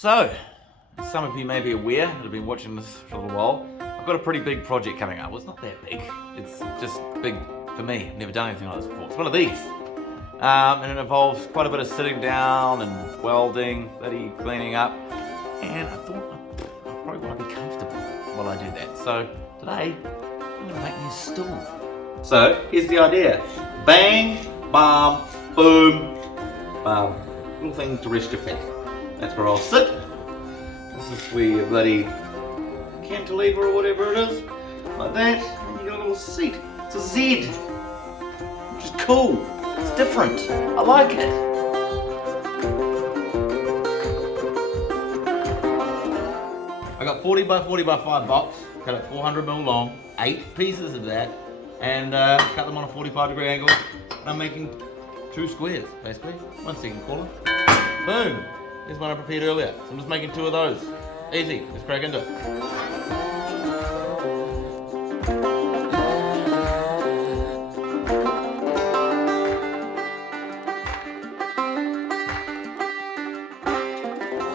So, as some of you may be aware that have been watching this for a little while, I've got a pretty big project coming up. Well, it's not that big. It's just big for me. I've never done anything like this before. It's one of these. And it involves quite a bit of sitting down and welding, bloody cleaning up. And I thought I probably want to be comfortable while I do that. So today, I'm going to make me a stool. So here's the idea. Bang, bam, boom, bam. Little thing to rest your feet. That's where I'll sit. This is where your bloody cantilever or whatever it is. Like that. And you got a little seat. It's a Z. Which is cool. It's different. I like it. I got 40 by 40 by 5 box. Cut it 400mm long. 8 pieces of that. And cut them on a 45-degree angle. And I'm making 2 squares, basically. One second, call it. Boom. Here's one I prepared earlier. So I'm just making 2 of those. Easy. Let's crack into it.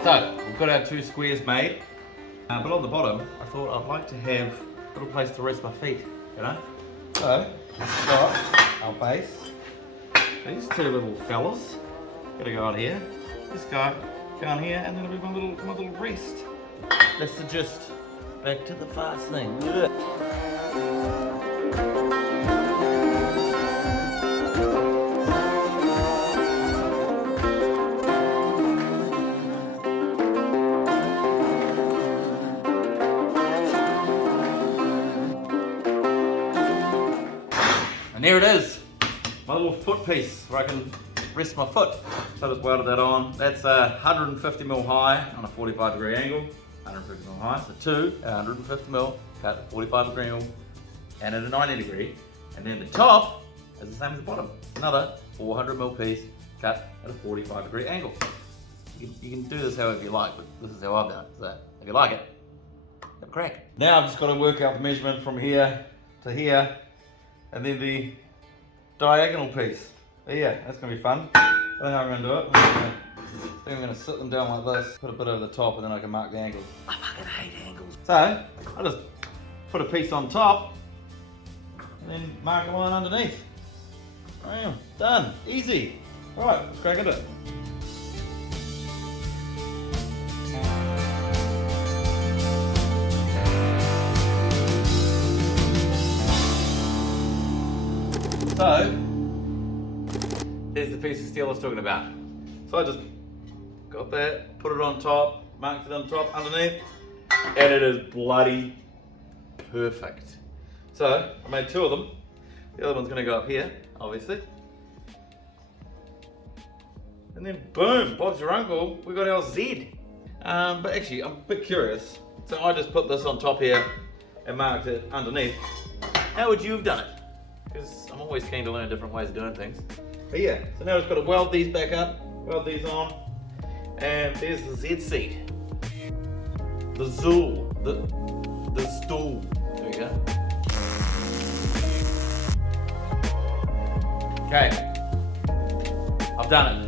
So, we've got our 2 squares made. But on the bottom, I thought I'd like to have a little place to rest my feet, you know? So, we've got our base. These 2 little fellas. Gotta go on here. This guy down here, and then it'll be my little rest. That's the gist. Back to the fast thing. And there it is. My little foot piece where I can rest my foot. So I just welded that on. That's 150mm high on a 45-degree angle. 150mm high, so 2 150mm cut at 45-degree angle and at a 90-degree. And then the top is the same as the bottom. Another 400mm piece cut at a 45-degree angle. You can do this however you like, but this is how I've done it. So if you like it, have a crack. Now I've just got to work out the measurement from here to here, and then the diagonal piece. But yeah, that's going to be fun. I don't know how I'm going to do it. I think I'm going to sit them down like this, put a bit over the top, and then I can mark the angles. I fucking hate angles. So, I just put a piece on top, and then mark a line underneath. Bam, done, easy. Alright, let's crack into it. So, here's the piece of steel I was talking about. So I just got that, put it on top, marked it on top, underneath, and it is bloody perfect. So I made 2 of them. The other one's going to go up here, obviously. And then boom, Bob's your uncle, we got our Z. But actually, I'm a bit curious. So I just put this on top here and marked it underneath. How would you have done it? Because I'm always keen to learn different ways of doing things. But yeah, so now I've got to weld these back up, weld these on, and there's the Z seat. The Ztool, the Stool. There we go. Okay, I've done it.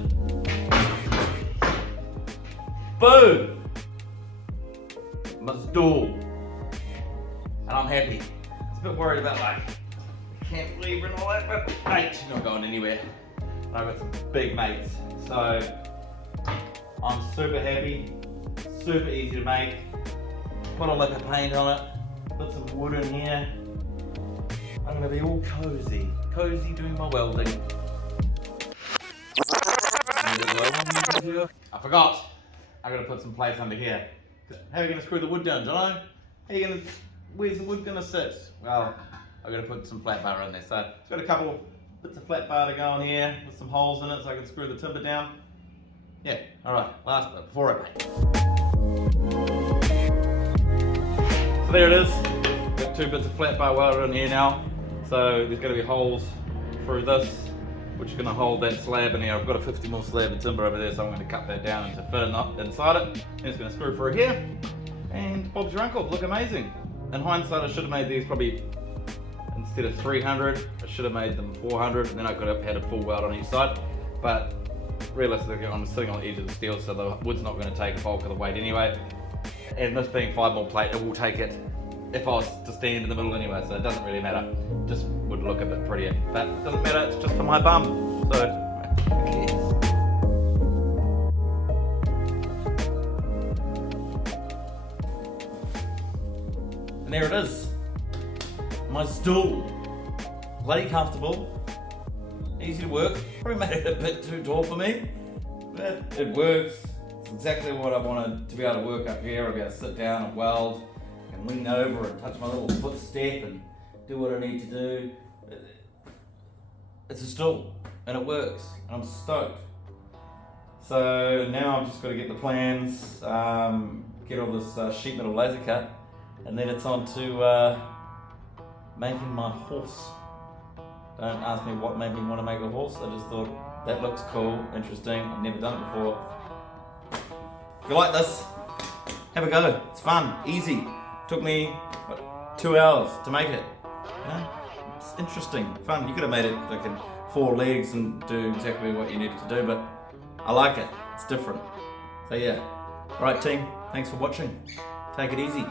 Boom! My Stool. And I'm happy. I was a bit worried about like cantilever and all that, but hey, it's not going anywhere. I've got some big mates, so I'm super happy, super easy to make. Put a lick of paint on it, put some wood in here. I'm gonna be all cozy doing my welding. I forgot, I'm gonna put some plates under here. How are you gonna screw the wood down, Jono? Where's the wood gonna sit? Well, I'm going to put some flat bar in there. So it's got a couple bits of flat bar to go on here with some holes in it so I can screw the timber down. Yeah, alright, last bit before I paint. So there it is. Got 2 bits of flat bar welded in here now. So there's going to be holes through this, which is going to hold that slab in here. I've got a 50mm slab of timber over there, so I'm going to cut that down to fit it inside it. And it's going to screw through here. And Bob's your uncle, look amazing. In hindsight, I should have made these probably, instead of 300, I should have made them 400, and then I could have had a full weld on each side. But realistically I'm sitting on the edge of the steel, so the wood's not going to take a bulk of the weight anyway. And this being 5mm plate, it will take it if I was to stand in the middle anyway, so it doesn't really matter. Just would look a bit prettier. But it doesn't matter, it's just for my bum. So, yes. And there it is. My stool. Bloody comfortable. Easy to work. Probably made it a bit too tall for me, but it works. It's exactly what I wanted to be able to work up here. I'll be able to sit down and weld, and lean over and touch my little footstep and do what I need to do. It's a stool, and it works, and I'm stoked. So now I've just got to get the plans, get all this sheet metal laser cut, and then it's on to making my horse. Don't ask me what made me want to make a horse. I just thought that looks cool, interesting. I've never done it before. If you like this, have a go. It's fun, easy. Took me 2 hours to make it. Yeah? It's interesting, fun. You could have made it like in 4 legs and do exactly what you needed to do, but I like it. It's different. So yeah. Alright team, thanks for watching. Take it easy.